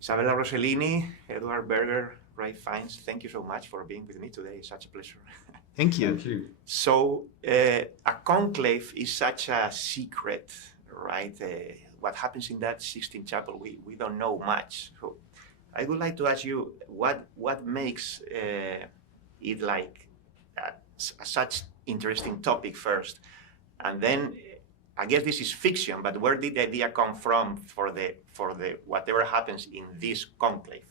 Isabella Rossellini, Edward Berger, Ray Fiennes, thank you so much for being with me today. It's such a pleasure. Thank you. Thank you. So, a conclave is such a secret, right? What happens in that Sixtine Chapel, we don't know much. So, I would like to ask you, what makes it like such interesting topic first, and then I guess this is fiction, but where did the idea come from for the whatever happens in this conclave?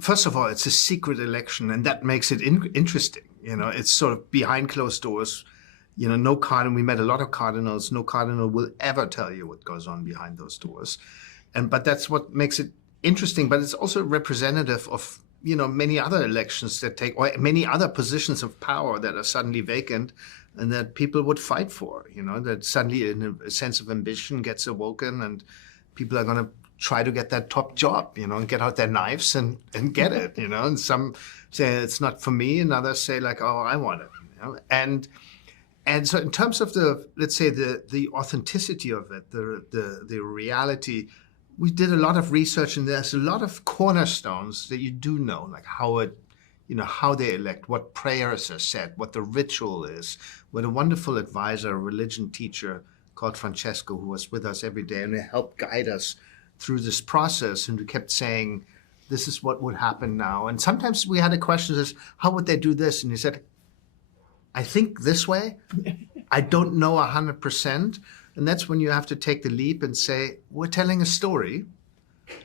First of all, it's a secret election, and that makes it interesting. You know, it's sort of behind closed doors. You know, no cardinal. We met a lot of cardinals. No cardinal will ever tell you what goes on behind those doors, but that's what makes it interesting. But it's also representative of many other elections that take, or many other positions of power that are suddenly vacant, and that people would fight for. That suddenly a sense of ambition gets awoken, and people are going to try to get that top job, and get out their knives and get it, and some say it's not for me, and others say like, oh, I want it, and so in terms of let's say the authenticity of it, the reality, we did a lot of research, and there's a lot of cornerstones that you do know, like how they elect, what prayers are said, what the ritual is. We had a wonderful advisor, a religion teacher called Francesco, who was with us every day and who helped guide us through this process, and who kept saying, this is what would happen now. And sometimes we had a question as, how would they do this? And he said, I think this way. I don't know 100%. And that's when you have to take the leap and say, we're telling a story.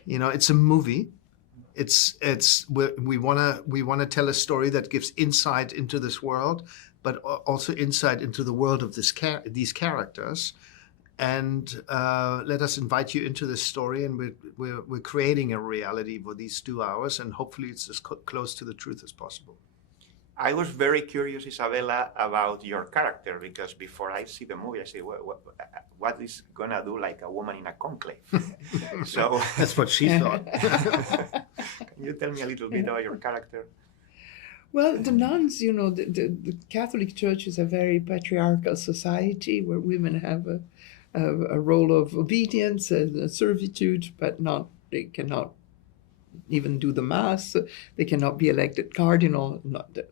It's a movie. We want to tell a story that gives insight into this world, but also insight into the world of these characters. And let us invite you into this story, and we're creating a reality for these 2 hours, and hopefully it's as close to the truth as possible. I was very curious, Isabella, about your character, because before I see the movie, I say, what is gonna do like a woman in a conclave? So that's what she thought. Can you tell me a little bit about your character? Well, the nuns, the Catholic Church is a very patriarchal society where women have a role of obedience and servitude, but they cannot even do the mass. They cannot be elected cardinal,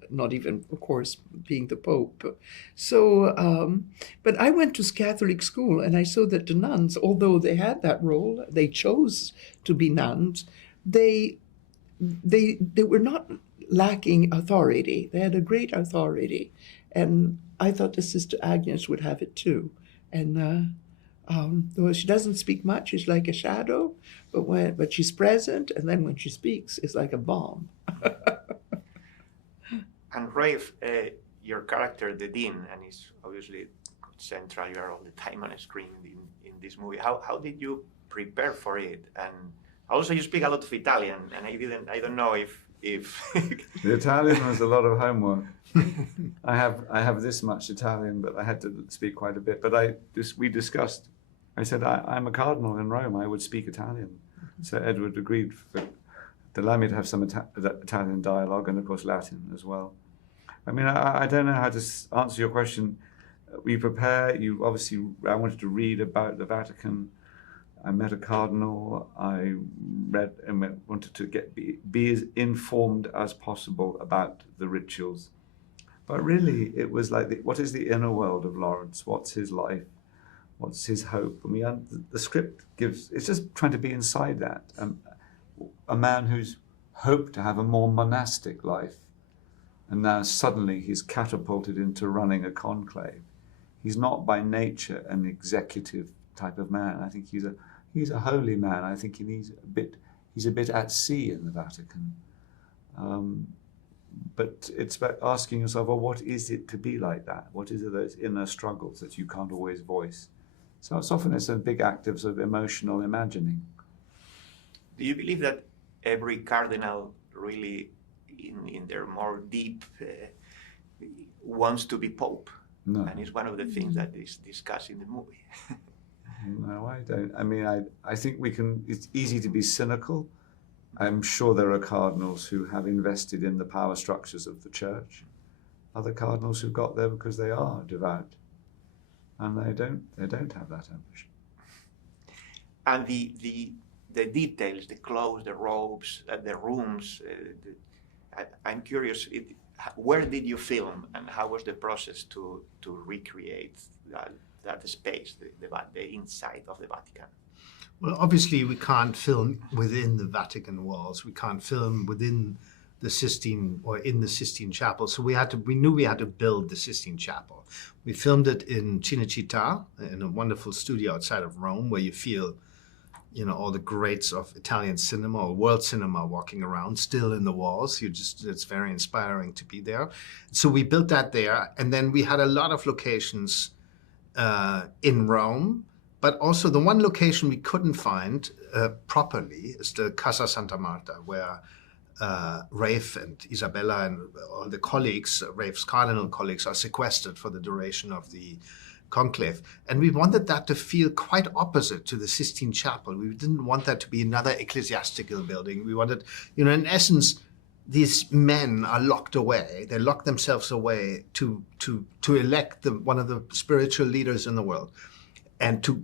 not even, of course, being the Pope. So, but I went to Catholic school, and I saw that the nuns, although they had that role, they chose to be nuns. They were not lacking authority. They had a great authority, and I thought the Sister Agnes would have it too. And though she doesn't speak much, she's like a shadow, but she's present, and then when she speaks, it's like a bomb. And Rafe, your character, the Dean, and he's obviously central. You are all the time on a screen in this movie. How did you prepare for it? And also, you speak a lot of Italian, and I don't know if the Italian was a lot of homework. I have this much Italian, but I had to speak quite a bit. But we discussed. I said, I'm a cardinal in Rome. I would speak Italian. So Edward agreed to allow me to have some Italian dialogue, and of course Latin as well. I mean, I don't know how to answer your question. We prepare. I wanted to read about the Vatican. I met a cardinal. I read and wanted to be as informed as possible about the rituals. But really, it was like, what is the inner world of Lawrence? What's his life? What's his hope? I mean, the script it's just trying to be inside that. A man who's hoped to have a more monastic life, and now suddenly he's catapulted into running a conclave. He's not by nature an executive type of man. I think he's a holy man. I think he's a bit at sea in the Vatican. But it's about asking yourself, well, what is it to be like that? What is it, those inner struggles that you can't always voice? So often it's a big act of sort of emotional imagining. Do you believe that every cardinal really, in their more deep, wants to be Pope? No. And it's one of the things that is discussed in the movie. No, I don't. I mean, I think it's easy to be cynical. I'm sure there are cardinals who have invested in the power structures of the church. Other cardinals who got there because they are devout. And they don't have that ambition. And the details, the clothes, the robes, the rooms. I'm curious, where did you film, and how was the process to recreate that space, the inside of the Vatican? Well, obviously, we can't film within the Vatican walls. We can't film within the Sistine or in the Sistine Chapel. So we knew we had to build the Sistine Chapel. We filmed it in Cinecittà, in a wonderful studio outside of Rome, where you feel, all the greats of Italian cinema or world cinema walking around still in the walls. It's very inspiring to be there. So we built that there. And then we had a lot of locations in Rome, but also the one location we couldn't find properly is the Casa Santa Marta, where Rafe and Isabella and all the colleagues, Rafe's cardinal colleagues, are sequestered for the duration of the conclave. And we wanted that to feel quite opposite to the Sistine Chapel. We didn't want that to be another ecclesiastical building. We wanted, in essence, these men are locked away. They lock themselves away to elect one of the spiritual leaders in the world and to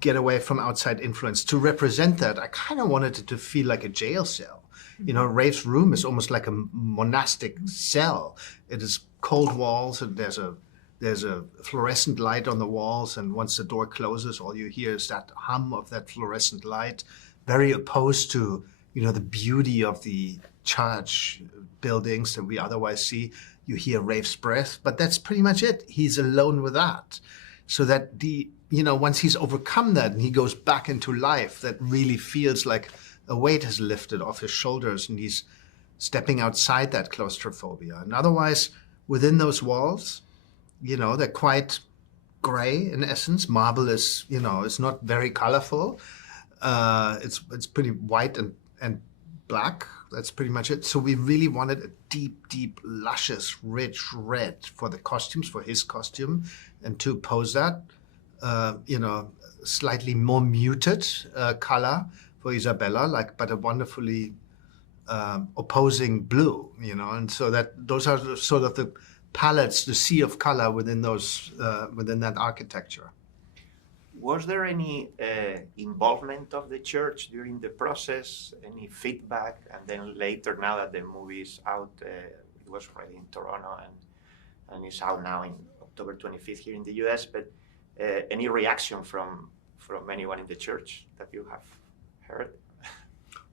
get away from outside influence. To represent that, I kind of wanted it to feel like a jail cell. Rafe's room is almost like a monastic cell. It is cold walls, and there's a fluorescent light on the walls, and once the door closes, all you hear is that hum of that fluorescent light, very opposed to, the beauty of the church buildings that we otherwise see. You hear Rafe's breath, but that's pretty much it. He's alone with that. So that once he's overcome that and he goes back into life, that really feels like a weight has lifted off his shoulders and he's stepping outside that claustrophobia. And otherwise, within those walls, they're quite gray in essence. Marble is, it's not very colorful. It's pretty white and black. That's pretty much it. So we really wanted a deep, luscious, rich red for the costumes, for his costume, and to pose that, slightly more muted color for Isabella, but a wonderfully opposing blue, and so that those are sort of the palettes, the sea of color within that architecture. Was there any involvement of the church during the process? Any feedback? And then later, now that the movie is out, it was already in Toronto and it's out now in October 25th here in the US. But any reaction from anyone in the church that you have heard?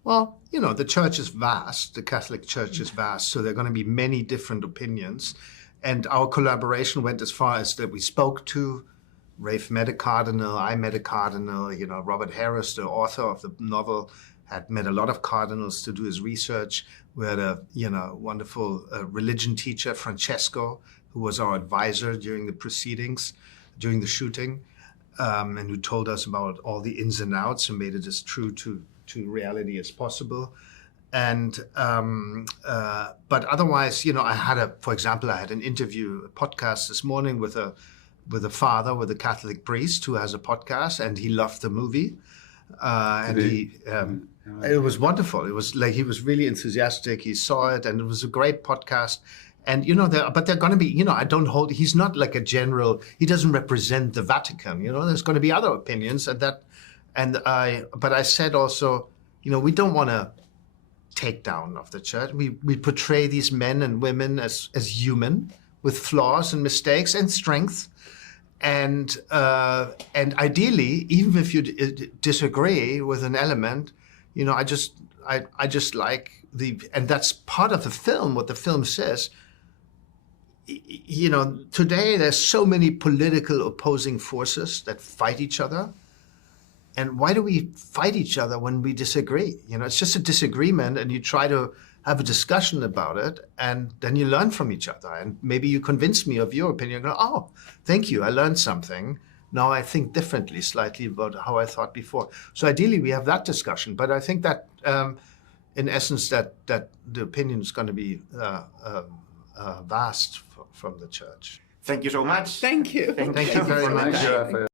Well, the church is vast. The Catholic Church is vast, so there are going to be many different opinions. And our collaboration went as far as that we spoke to Rafe met a cardinal, I met a cardinal, Robert Harris, the author of the novel, had met a lot of cardinals to do his research. We had a, wonderful religion teacher, Francesco, who was our advisor during the proceedings, during the shooting, and who told us about all the ins and outs and made it as true to reality as possible. And but otherwise, for example, I had an interview, a podcast this morning with a father, with a Catholic priest who has a podcast, and he loved the movie. It was wonderful. It was like he was really enthusiastic. He saw it, and it was a great podcast. And but they're going to be, he's not like a general. He doesn't represent the Vatican. There's going to be other opinions, but I said also, we don't want to take down of the church. We portray these men and women as human with flaws and mistakes and strength. And ideally, even if you disagree with an element, I just like and that's part of the film. What the film says, today there's so many political opposing forces that fight each other. And why do we fight each other when we disagree? It's just a disagreement, and you try to have a discussion about it, and then you learn from each other. And maybe you convince me of your opinion. Go, oh, thank you, I learned something. Now I think differently slightly about how I thought before. So ideally we have that discussion. But I think that, in essence, that the opinion is going to be vast from the church. Thank you so much. Thank you. Thank you very much. Thank you, Rafael.